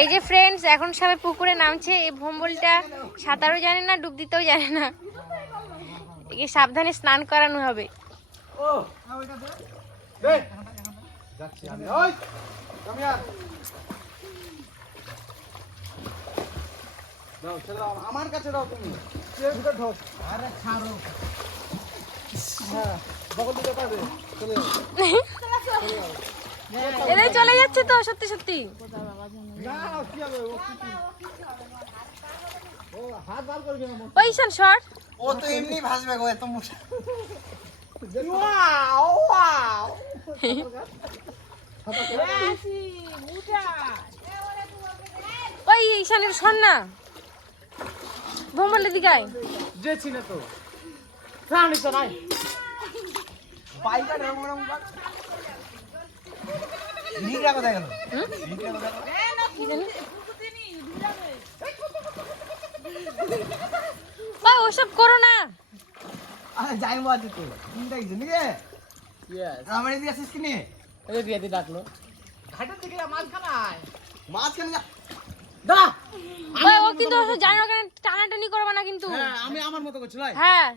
এই যে ফ্রেন্ডস এখন সবাই পুকুরে নামছে। এই ভম্বলটা সাঁতারও জানে না ডুব দিতেও জানে না। একে সাবধানে স্নান করানো হবে। আমার কাছে দাও তুমি কে ভিতর ঢোক আরে ছাড়ো হ্যাঁ বগল দিতে পারবে। চলে যাও। এরাই চলে যাচ্ছে তো সত্যি সত্যি। না কি হবে ও কি কি ও হাত বার করবে না ওই ঈশান শর্ট। ও তো এমনি ভাসবে গো এত মোটা। ওয়াও ওয়াও ওই ঈশানের শোন না। ভম্বলের দিকে তো। প্রাণী তো নাই। লিগরা কোথায় গেল? কোথায় গেল কি জানি? ওই ওসব করো না। আরে যাইবো আজ তো। চিন্তা কিছু নাকি? ইয়েস আমার এদিকে আসিস কি নিয়ে? এই রিয়াদি ডাকলো। ঘাটের দিকে মাঝখানায়। মাঝখানে যা। দাঁড়া। ওই ও কিন্তু ওসব জানো না কেন টানাটানি করবে না কিন্তু। হ্যাঁ আমি আমার মতো করছি হ্যাঁ।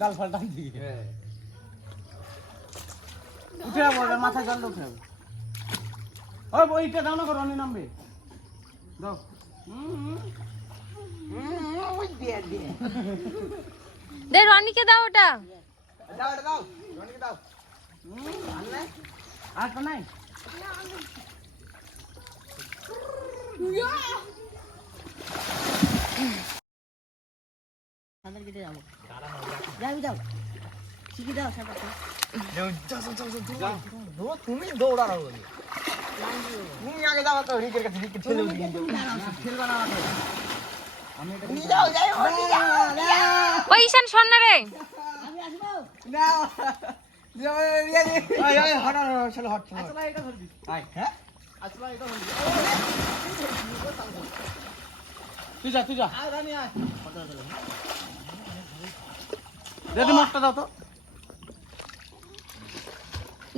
ডাল ফাল উঠে যাব এবার মাথায় জল উঠে যাব। ওই বইটা দাও না করো অনেক নামবে। দাও। দে রনিকে দাও ওটা। দাও দাও রনিকে দাও। আর তো নাই? যাও যাও যাও যাও দৌড় তুমি দৌড়াও তুমি আগে যাও তো রিকের কাছে রিকের ছেলে উঠে খেলবা না ওই ঈশান শোন না রে হ্যাঁ তুই যা তুই যা রেডি মাছটা দাও তো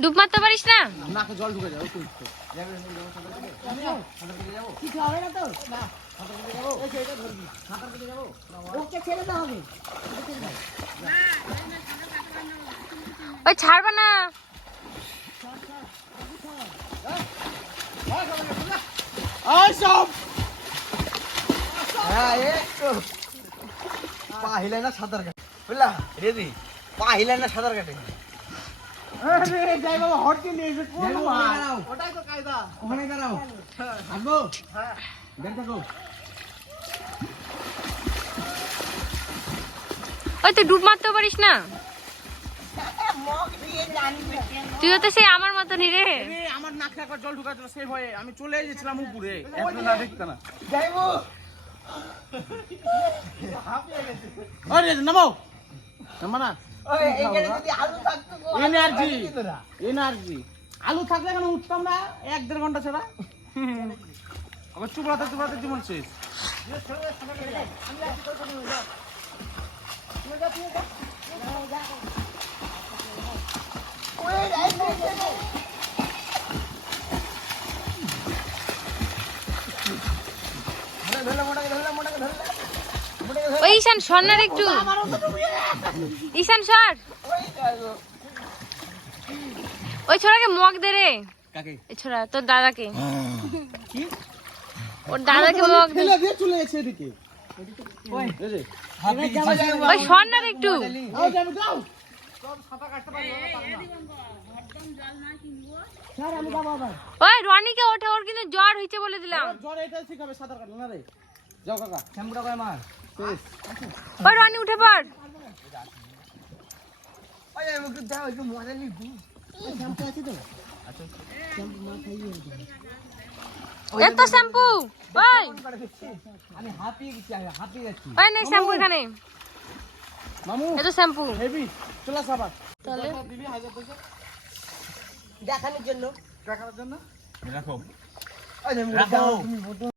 ডুব মারতে পারিস না? নাকে জল ঢুকে যাবে ওই ছাড়বা না। হ্যাঁ পা হিলাই না সাঁতার কাটে। বুঝলা? রেদি পা হিলাই না সাঁতার কাটে। ওই তুই ডুব মারতে পারিস না? তুইও তো সেই আমার মতো মতনই রে। আমার নাকে একবার জল ঢুকাছিল সেই ভয়ে। আমি চলে গেছিলাম উপরে। এখন না দেখতে না। আরে নামো নামা না। ওই এইখানে যদি আলু থাকতো এনার্জি। এনার্জি আলু থাকলে এখানে উঠতাম না? এক দেড় ঘণ্টা ছাড়া। আবার চুপড়াতে চুপড়াতে মোটাকে ধরলে ওই ঈশান শোন না একটু। ঈশান সর। ওই। ছোড়াকে মগ দে রে। কাকে? এই ছোড়া তোর দাদাকে। ওর দাদাকে মগ দে। দিয়ে চলে গেছে এদিকে। ওই। শোন না একটু। ওই রনিকে ওঠে ওর কিন্তু জ্বর হয়েছে বলে দিলাম। জ্বর এটা শিখাবে সাঁতার কাটলো না রে। যাও কাকা। মার ওই রনি উঠে পড় ওই একটু দাও একটু মজা নিবি এত শ্যাম্পু ওই। আমি হাঁপিয়ে গেছি হাঁপিয়ে যাচ্ছি। ওই নেই শ্যাম্পু এখানে। মামু এত শ্যাম্পু। হেভি চলে সাবার তাহলে? দিবি হাজার পয়সা? দেখানোর জন্য। দেখার জন্য? তুমি